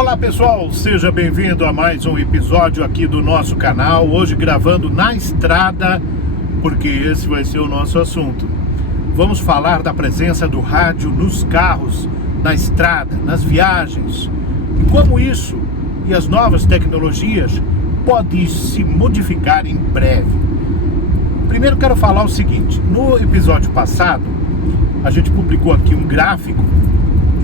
Olá pessoal, seja bem-vindo a mais um episódio aqui do nosso canal. Hoje gravando na estrada, porque esse vai ser o nosso assunto. Vamos falar da presença do rádio nos carros, na estrada, nas viagens, e como isso e as novas tecnologias podem se modificar em breve. Primeiro quero falar o seguinte: no episódio passado a gente publicou aqui um gráfico,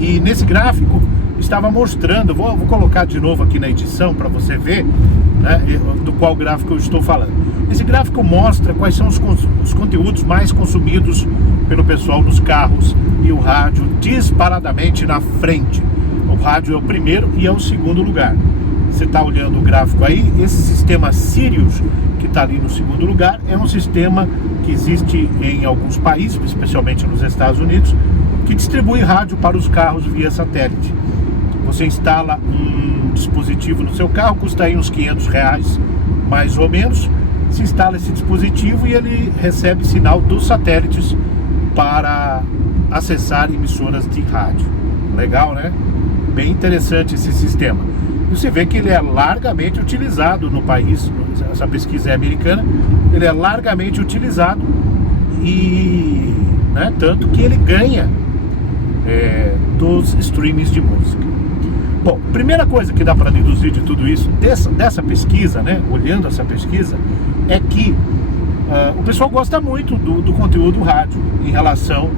e nesse gráfico estava mostrando, vou colocar de novo aqui na edição para você ver, né, do qual gráfico eu estou falando. Esse gráfico mostra quais são os conteúdos mais consumidos pelo pessoal nos carros, e o rádio disparadamente na frente. O rádio é o primeiro e é o segundo lugar. Você está olhando o gráfico aí, esse sistema Sirius que está ali no segundo lugar é um sistema que existe em alguns países, especialmente nos Estados Unidos, que distribui rádio para os carros via satélite. Você instala um dispositivo no seu carro, custa aí uns R$500 mais ou menos. Se instala esse dispositivo e ele recebe sinal dos satélites para acessar emissoras de rádio. Legal, né? Bem interessante esse sistema. E você vê que ele é largamente utilizado no país. Essa pesquisa é americana. Ele é largamente utilizado e, né, tanto que ele ganha dos streamings de música. Bom, primeira coisa que dá para deduzir de tudo isso, dessa pesquisa, né, olhando essa pesquisa, é que o pessoal gosta muito do conteúdo rádio em relação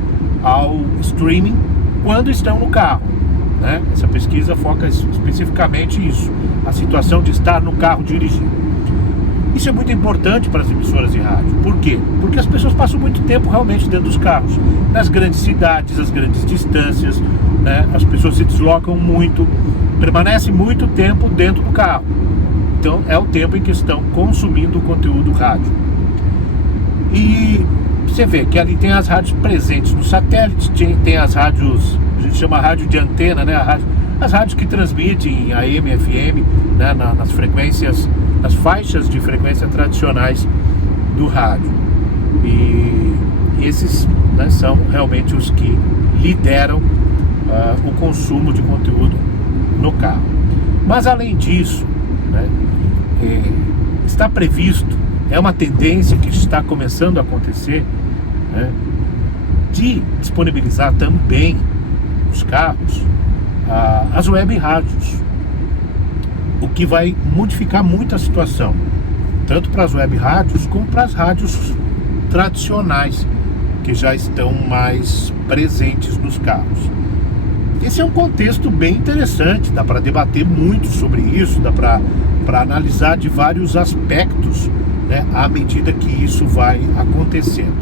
ao streaming quando estão no carro, né? Essa pesquisa foca especificamente isso, a situação de estar no carro dirigindo. Isso é muito importante para as emissoras de rádio. Por quê? Porque as pessoas passam muito tempo realmente dentro dos carros. Nas grandes cidades, as grandes distâncias, né? As pessoas se deslocam muito, permanecem muito tempo dentro do carro. Então é o tempo em que estão consumindo o conteúdo rádio. E você vê que ali tem as rádios presentes no satélite, tem as rádios, a gente chama rádio de antena, né? As rádios que transmitem AM, FM, né? Nas frequências, nas faixas de frequência tradicionais do rádio. E esses, né, são realmente os que lideram o consumo de conteúdo no carro. Mas além disso, né, está previsto, é uma tendência que está começando a acontecer, né, de disponibilizar também nos carros as web rádios, o que vai modificar muito a situação, tanto para as web rádios como para as rádios tradicionais, que já estão mais presentes nos carros. Esse é um contexto bem interessante, dá para debater muito sobre isso, dá para analisar de vários aspectos, né, à medida que isso vai acontecendo.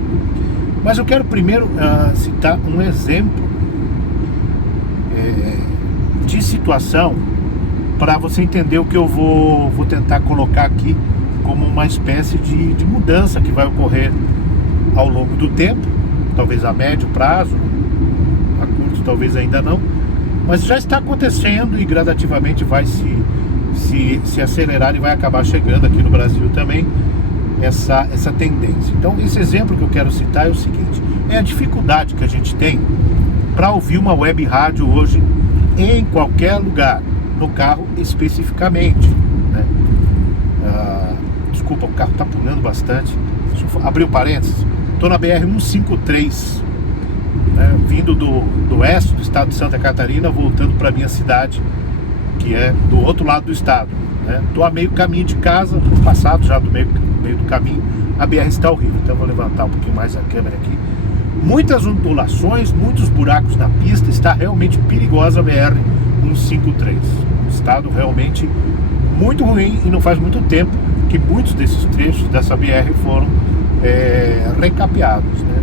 Mas eu quero primeiro citar um exemplo de situação para você entender o que eu vou tentar colocar aqui como uma espécie de mudança que vai ocorrer ao longo do tempo, talvez a médio prazo, a curto talvez ainda não, mas já está acontecendo e gradativamente vai se acelerar e vai acabar chegando aqui no Brasil também essa tendência. Então esse exemplo que eu quero citar é o seguinte: é a dificuldade que a gente tem para ouvir uma web rádio hoje em qualquer lugar, no carro especificamente, né? Desculpa, o carro está pulando bastante. Deixa eu abrir o parênteses. Estou na BR-153, né, vindo do oeste do estado de Santa Catarina, voltando para minha cidade, que é do outro lado do estado, né? Estou a meio caminho de casa, passado já do meio do caminho. A BR está horrível, então eu vou levantar um pouquinho mais a câmera aqui. Muitas ondulações, muitos buracos na pista, está realmente perigosa a BR-153. Um estado realmente muito ruim, e não faz muito tempo que muitos desses trechos dessa BR foram recapeados, né?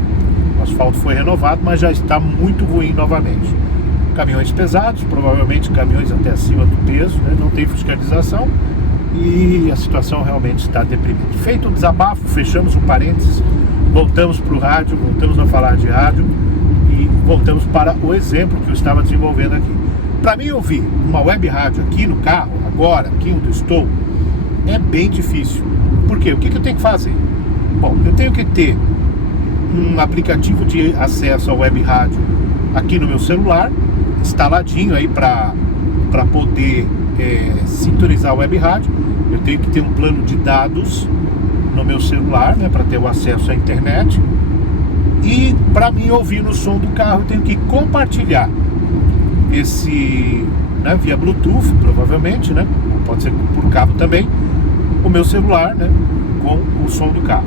O asfalto foi renovado, mas já está muito ruim novamente. Caminhões pesados, provavelmente caminhões até acima do peso, né? Não tem fiscalização e a situação realmente está deprimente. Feito o desabafo, fechamos um parênteses, voltamos para o rádio, voltamos a falar de rádio e voltamos para o exemplo que eu estava desenvolvendo aqui. Para mim ouvir uma web rádio aqui no carro, agora, aqui onde eu estou, é bem difícil. Por quê? O que eu tenho que fazer? Bom, eu tenho que ter um aplicativo de acesso à web rádio aqui no meu celular, instaladinho aí para para poder sintonizar o web rádio, eu tenho que ter um plano de dados no meu celular, né, para ter o acesso à internet. E para mim ouvir no som do carro, eu tenho que compartilhar esse, né, via Bluetooth, provavelmente, né, pode ser por cabo também, o meu celular, né, com o som do carro.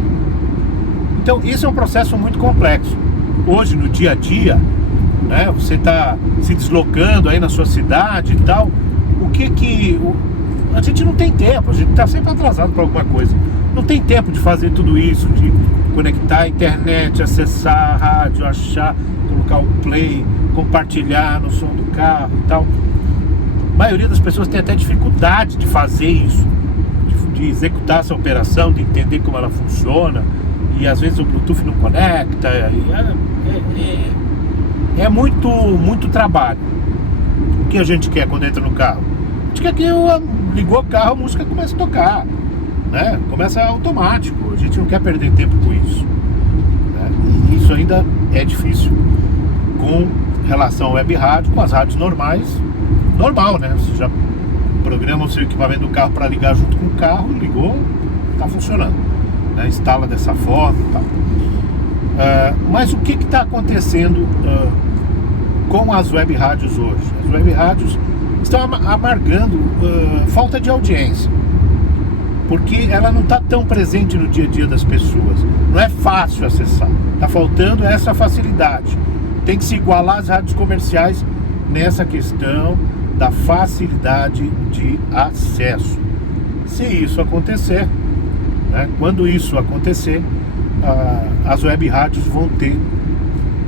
Então isso é um processo muito complexo. Hoje, no dia a dia, né, você está se deslocando aí na sua cidade e tal, a gente não tem tempo, a gente está sempre atrasado para alguma coisa. Não tem tempo de fazer tudo isso, de conectar a internet, acessar a rádio, achar, colocar o play, compartilhar no som do carro e tal. A maioria das pessoas tem até dificuldade de fazer isso, de executar essa operação, de entender como ela funciona, e às vezes o Bluetooth não conecta, é muito trabalho. O que a gente quer quando entra no carro? A gente quer que ligou o carro, a música começa a tocar, né? Começa automático, a gente não quer perder tempo com isso, né? E isso ainda é difícil com relação ao web rádio. Com as rádios normais, normal, né? Você já programa o seu equipamento do carro para ligar junto com o carro, ligou, está funcionando, né? Instala dessa forma e tal. Mas o que está acontecendo com as web rádios hoje? As web rádios estão amargando falta de audiência, porque ela não está tão presente no dia a dia das pessoas. Não é fácil acessar, está faltando essa facilidade. Tem que se igualar às rádios comerciais nessa questão da facilidade de acesso. Se isso acontecer, né, quando isso acontecer, as web rádios vão ter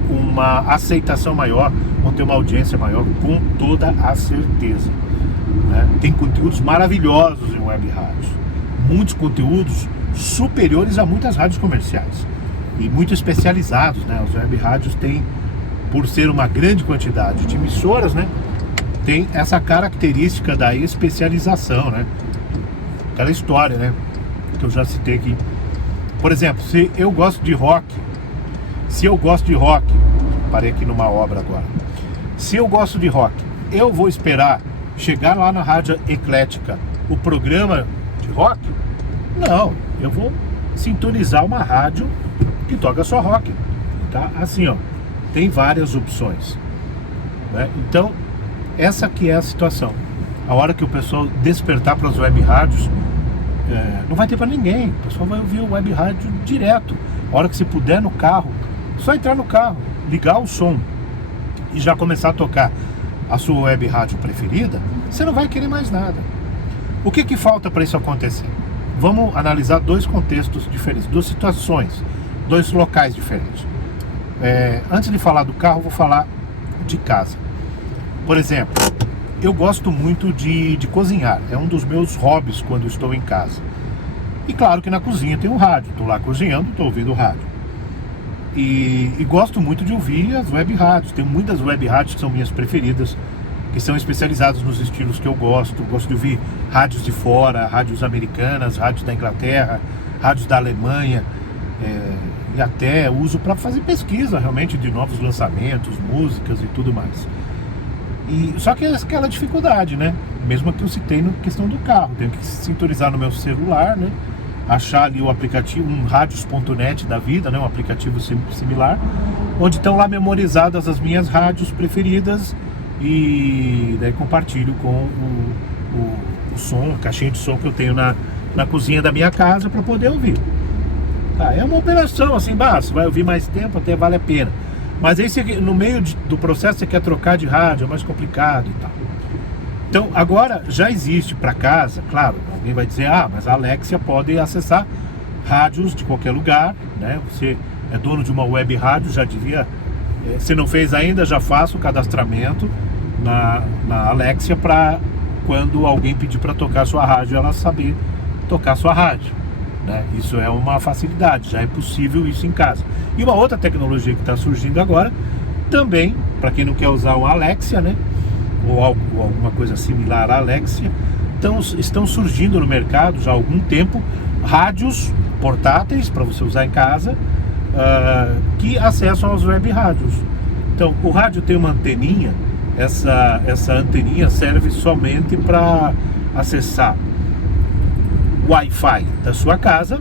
uma aceitação maior, vão ter uma audiência maior, com toda a certeza, né? Tem conteúdos maravilhosos em web rádios, muitos conteúdos superiores a muitas rádios comerciais e muito especializados, né? As web rádios têm, por ser uma grande quantidade de emissoras, né, tem essa característica da especialização, né? Aquela história, né, que eu já citei aqui. Por exemplo, se eu gosto de rock, parei aqui numa obra agora. Se eu gosto de rock, eu vou esperar chegar lá na Rádio Eclética o programa de rock? Não, eu vou sintonizar uma rádio que toca só rock, tá? Assim, ó, tem várias opções, né? Então, essa que é a situação. A hora que o pessoal despertar para as web rádios, não vai ter para ninguém. O pessoal vai ouvir o web rádio direto. A hora que você puder no carro, só entrar no carro, ligar o som e já começar a tocar a sua web rádio preferida, você não vai querer mais nada. O que falta para isso acontecer? Vamos analisar dois contextos diferentes, duas situações, dois locais diferentes. Antes de falar do carro, vou falar de casa. Por exemplo, eu gosto muito de cozinhar, é um dos meus hobbies quando estou em casa. E claro que na cozinha tem um rádio, estou lá cozinhando, estou ouvindo o rádio. E gosto muito de ouvir as web rádios, tem muitas web rádios que são minhas preferidas, que são especializadas nos estilos que eu gosto. Gosto de ouvir rádios de fora, rádios americanas, rádios da Inglaterra, rádios da Alemanha, e até uso para fazer pesquisa realmente de novos lançamentos, músicas e tudo mais. Só que é aquela dificuldade, né? Mesmo que eu citei na questão do carro, tenho que sintonizar no meu celular, né? Achar ali o aplicativo, um radios.net da vida, né? Um aplicativo similar, onde estão lá memorizadas as minhas rádios preferidas, e daí compartilho com o som, a caixinha de som que eu tenho na cozinha da minha casa para poder ouvir. É uma operação assim, você vai ouvir mais tempo, até vale a pena. Mas aí no meio do processo você quer trocar de rádio, é mais complicado e tal. Então agora já existe para casa, claro, alguém vai dizer, mas a Alexia pode acessar rádios de qualquer lugar, né? Você é dono de uma web rádio, já devia, se não fez ainda, já faça o cadastramento na Alexia, para quando alguém pedir para tocar sua rádio, ela saber tocar sua rádio, né? Isso é uma facilidade, já é possível isso em casa. E uma outra tecnologia que está surgindo agora, também, para quem não quer usar o Alexia, né, ou alguma coisa similar à Alexia, estão surgindo no mercado já há algum tempo rádios portáteis para você usar em casa, que acessam as web rádios. Então o rádio tem uma anteninha essa anteninha serve somente para acessar o Wi-Fi da sua casa,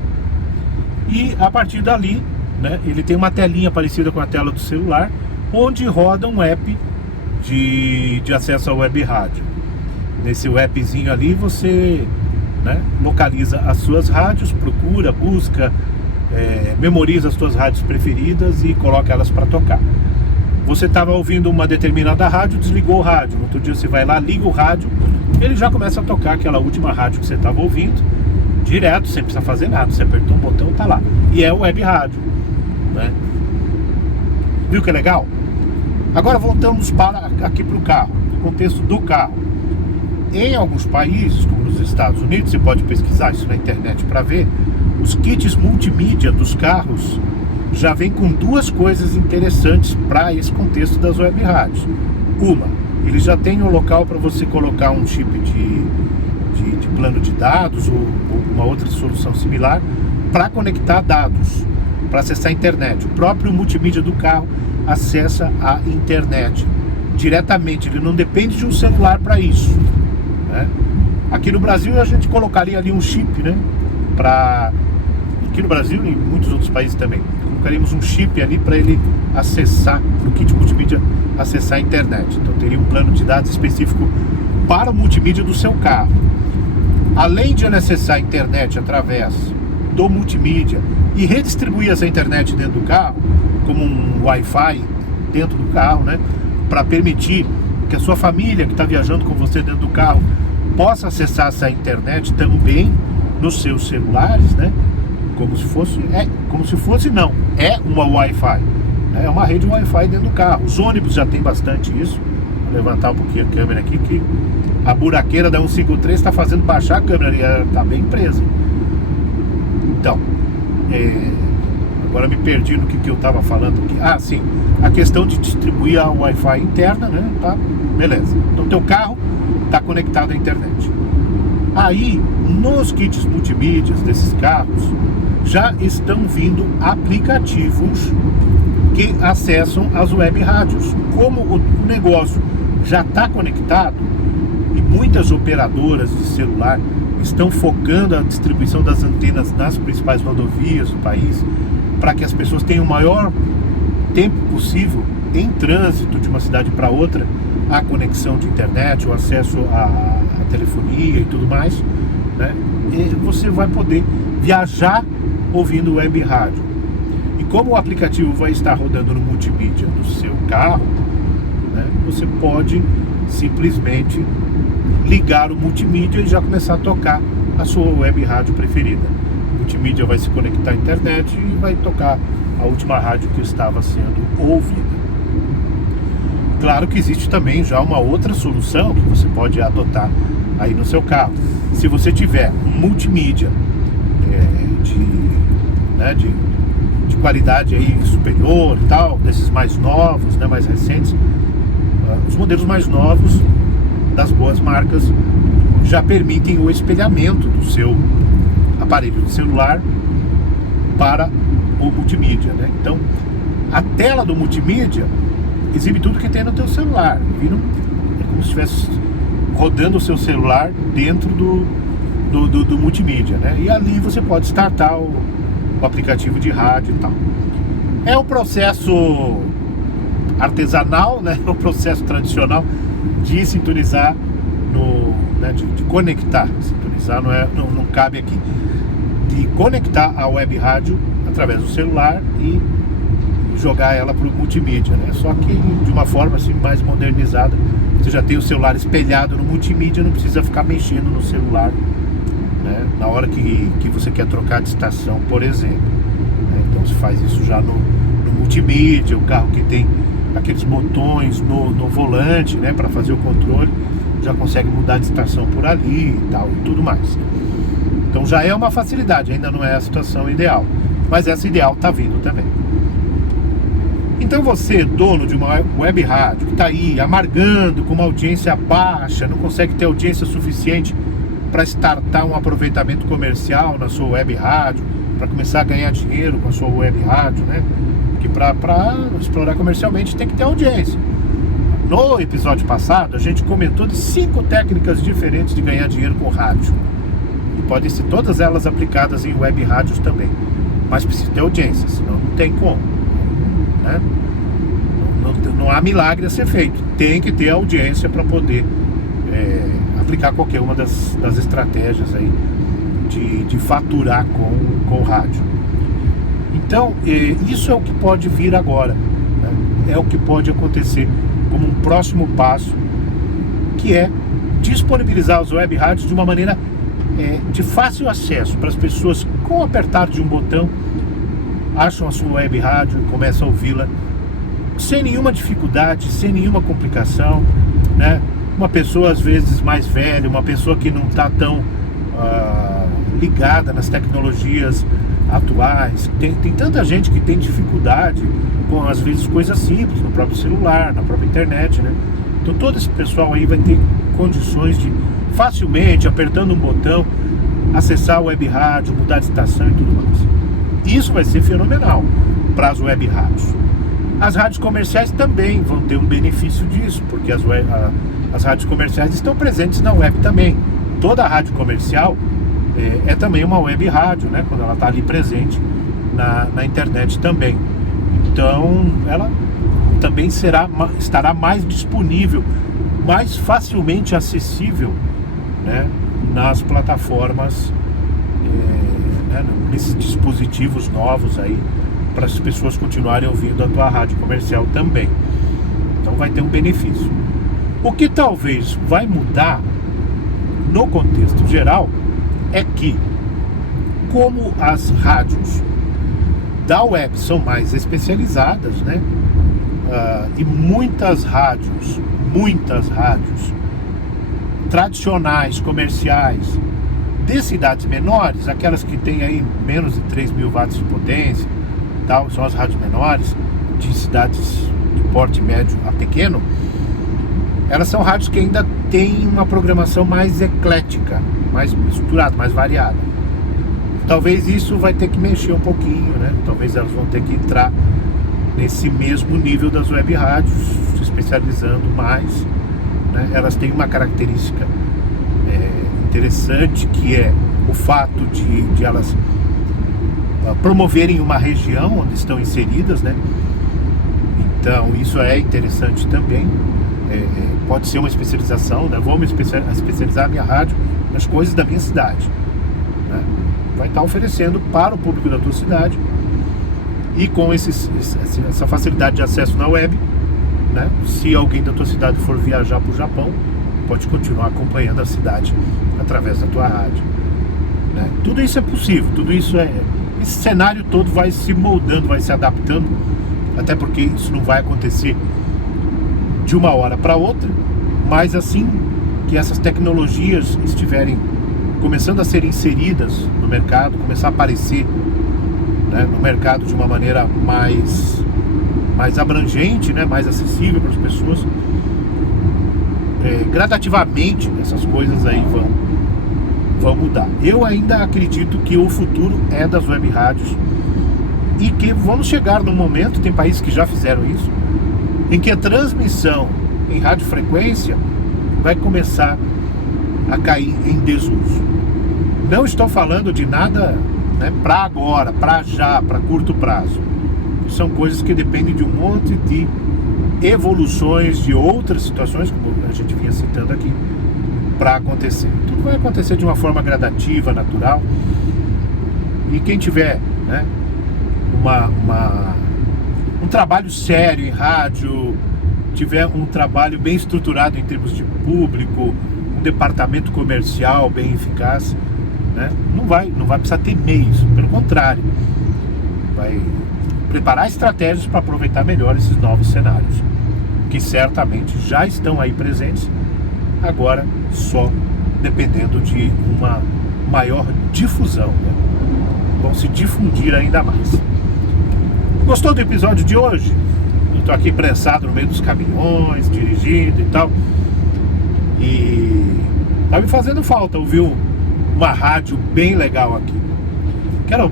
e a partir dali, né, ele tem uma telinha parecida com a tela do celular, onde roda um app de acesso ao web rádio. Nesse appzinho ali você, né, localiza as suas rádios, procura, busca, memoriza as suas rádios preferidas e coloca elas para tocar. Você estava ouvindo uma determinada rádio, desligou o rádio. No outro dia você vai lá, liga o rádio, ele já começa a tocar aquela última rádio que você estava ouvindo, direto, sem precisar fazer nada. Você apertou um botão, tá lá. E é o web rádio, né? Viu que é legal? Agora voltamos aqui para o carro, no contexto do carro. Em alguns países, como nos Estados Unidos, você pode pesquisar isso na internet para ver, os kits multimídia dos carros já vem com duas coisas interessantes para esse contexto das web rádios. Uma, ele já tem um local para você colocar um chip de plano de dados ou uma outra solução similar para conectar dados, para acessar a internet. O próprio multimídia do carro acessa a internet diretamente, ele não depende de um celular para isso, né? Aqui no Brasil a gente colocaria ali um chip, né? Aqui no Brasil e em muitos outros países também, colocaríamos um chip ali para ele acessar, no kit multimídia, acessar a internet. Então teria um plano de dados específico para o multimídia do seu carro. Além de ele acessar a internet através do multimídia e redistribuir essa internet dentro do carro, como um Wi-Fi dentro do carro, né, para permitir que a sua família que está viajando com você dentro do carro possa acessar essa internet também nos seus celulares, né? Como se fosse não, é uma Wi-Fi, né? É uma rede Wi-Fi dentro do carro. Os ônibus já tem bastante isso. Vou levantar um pouquinho a câmera aqui, que a buraqueira da 153 está fazendo baixar a câmera e está bem presa. Então, agora me perdi no que eu estava falando aqui. Ah, sim, a questão de distribuir a Wi-Fi interna, né? Tá, beleza. Então teu carro está conectado à internet. Aí, nos kits multimídias desses carros, já estão vindo aplicativos que acessam as web rádios. Como o negócio já está conectado e muitas operadoras de celular estão focando a distribuição das antenas nas principais rodovias do país, para que as pessoas tenham o maior tempo possível em trânsito de uma cidade para outra, a conexão de internet, o acesso à telefonia e tudo mais, né? E você vai poder viajar ouvindo web rádio. E como o aplicativo vai estar rodando no multimídia do seu carro, né, você pode simplesmente ligar o multimídia e já começar a tocar a sua web rádio preferida. O multimídia vai se conectar à internet e vai tocar a última rádio que estava sendo ouvida. Claro que existe também já uma outra solução que você pode adotar aí no seu carro. Se você tiver um multimídia de qualidade aí superior e tal, desses mais novos, né, mais recentes, os modelos mais novos das boas marcas já permitem o espelhamento do seu aparelho de celular para o multimídia, né? Então, a tela do multimídia exibe tudo que tem no teu celular. É como se estivesse rodando o seu celular dentro do multimídia, né? E ali você pode startar o aplicativo de rádio e tal. É o processo artesanal, né? O processo tradicional de sintonizar, de conectar. Sintonizar não cabe aqui. De conectar a web rádio através do celular e jogar ela para o multimídia, né? Só que de uma forma assim mais modernizada. Você já tem o celular espelhado no multimídia, não precisa ficar mexendo no celular, né, na hora que você quer trocar de estação, por exemplo, né? Então você faz isso já no multimídia, o carro que tem aqueles botões no volante, né, para fazer o controle, já consegue mudar de estação por ali e tal, e tudo mais. Então já é uma facilidade, ainda não é a situação ideal, mas essa ideal está vindo também. Então você, dono de uma web rádio, que está aí amargando com uma audiência baixa, não consegue ter audiência suficiente para startar um aproveitamento comercial na sua web rádio, para começar a ganhar dinheiro com a sua web rádio, né? Porque para explorar comercialmente tem que ter audiência. No episódio passado, a gente comentou de 5 técnicas diferentes de ganhar dinheiro com rádio. E podem ser todas elas aplicadas em web rádios também. Mas precisa ter audiência, senão não tem como, né? Não há milagre a ser feito. Tem que ter audiência para poder aplicar qualquer uma das estratégias aí de faturar com rádio. Então, isso é o que pode vir agora, né? É o que pode acontecer como um próximo passo, que é disponibilizar os web rádios de uma maneira de fácil acesso, para as pessoas, com o apertar de um botão, acham a sua web rádio e começam a ouvi-la sem nenhuma dificuldade, sem nenhuma complicação, né? Uma pessoa às vezes mais velha, uma pessoa que não está tão ligada nas tecnologias atuais, tem tanta gente que tem dificuldade com às vezes coisas simples no próprio celular, na própria internet, né? Então todo esse pessoal aí vai ter condições de facilmente, apertando um botão, acessar a web rádio, mudar de estação e tudo mais. Isso vai ser fenomenal para as web rádios. As rádios comerciais também vão ter um benefício disso, porque as rádios comerciais estão presentes na web também. Toda a rádio comercial é também uma web rádio, né? Quando ela está ali presente na internet também. Então ela também estará mais disponível, mais facilmente acessível, né? Nas plataformas, né? Nesses dispositivos novos aí, para as pessoas continuarem ouvindo a tua rádio comercial também. Então vai ter um benefício. O que talvez vai mudar no contexto geral é que, como as rádios da web são mais especializadas, né? E muitas rádios tradicionais, comerciais, de cidades menores, aquelas que têm aí menos de 3.000 watts de potência, tal, são as rádios menores, de cidades de porte médio a pequeno, elas são rádios que ainda têm uma programação mais eclética, mais misturada, mais variada. Talvez isso vai ter que mexer um pouquinho, né? Talvez elas vão ter que entrar nesse mesmo nível das web rádios, se especializando mais, né? Elas têm uma característica interessante, que é o fato de elas promoverem uma região onde estão inseridas, né? Então isso é interessante também. Pode ser uma especialização, né? Vou me especializar a minha rádio nas coisas da minha cidade, né? Vai estar oferecendo para o público da tua cidade, e com essa facilidade de acesso na web, né? Se alguém da tua cidade for viajar para o Japão, pode continuar acompanhando a cidade através da tua rádio, né? Tudo isso é possível, esse cenário todo vai se moldando, vai se adaptando, até porque isso não vai acontecer de uma hora para outra, mas assim que essas tecnologias estiverem começando a ser inseridas no mercado, começar a aparecer, né, no mercado de uma maneira mais abrangente, né, mais acessível para as pessoas, gradativamente essas coisas aí vão mudar. Eu ainda acredito que o futuro é das web rádios, e que vamos chegar num momento, tem países que já fizeram isso, em que a transmissão em radiofrequência vai começar a cair em desuso. Não estou falando de nada, né, para agora, para já, para curto prazo. São coisas que dependem de um monte de evoluções de outras situações, como a gente vinha citando aqui, para acontecer. Tudo vai acontecer de uma forma gradativa, natural. E quem tiver, né, um trabalho sério em rádio, tiver um trabalho bem estruturado em termos de público, um departamento comercial bem eficaz, né, não vai precisar ter meios, pelo contrário, vai preparar estratégias para aproveitar melhor esses novos cenários, que certamente já estão aí presentes, agora só dependendo de uma maior difusão, né? Vão se difundir ainda mais. Gostou do episódio de hoje? Eu tô aqui prensado no meio dos caminhões, dirigindo e tal, e tá me fazendo falta ouvir uma rádio bem legal aqui. Quero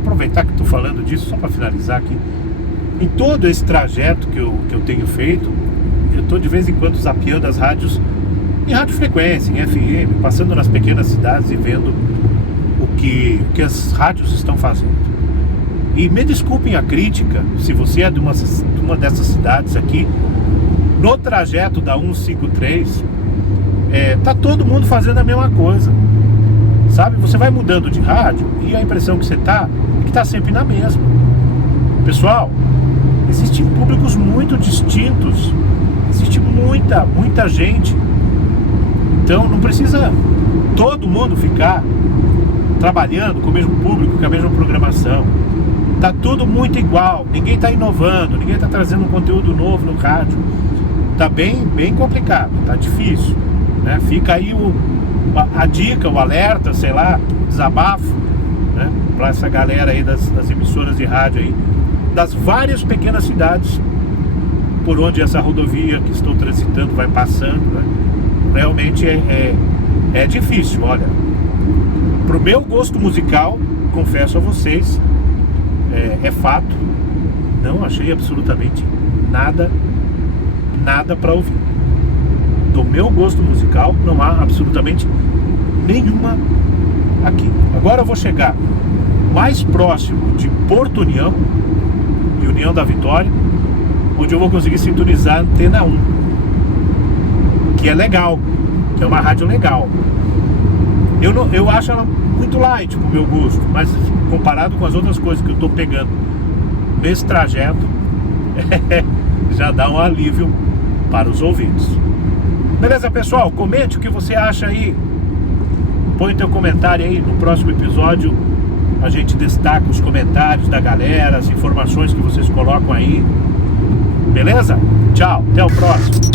aproveitar que estou falando disso, só para finalizar aqui. Em todo esse trajeto que eu tenho feito, eu tô de vez em quando zapeando as rádios em radiofrequência, em FM, passando nas pequenas cidades e vendo o que as rádios estão fazendo. E me desculpem a crítica, se você é de uma dessas cidades aqui, no trajeto da 153, tá todo mundo fazendo a mesma coisa, sabe? Você vai mudando de rádio e a impressão que você é que tá sempre na mesma. Pessoal, existem públicos muito distintos, existe muita gente, então não precisa todo mundo ficar trabalhando com o mesmo público, com a mesma programação. Tá tudo muito igual, ninguém tá inovando, ninguém tá trazendo um conteúdo novo no rádio. Tá bem complicado, tá difícil, né? Fica aí a dica, o alerta, sei lá, o desabafo, né? Pra essa galera aí das emissoras de rádio aí, das várias pequenas cidades por onde essa rodovia que estou transitando vai passando, né? Realmente é difícil, olha. Pro meu gosto musical, confesso a vocês, é fato, não achei absolutamente nada para ouvir. Do meu gosto musical, não há absolutamente nenhuma aqui. Agora eu vou chegar mais próximo de Porto União, de União da Vitória, onde eu vou conseguir sintonizar a Antena 1, que é legal, que é uma rádio legal. Eu acho ela muito light pro meu gosto, mas comparado com as outras coisas que eu tô pegando nesse trajeto, já dá um alívio para os ouvidos. Beleza, pessoal? Comente o que você acha aí. Põe teu comentário aí. No próximo episódio a gente destaca os comentários da galera, as informações que vocês colocam aí. Beleza? Tchau, até o próximo.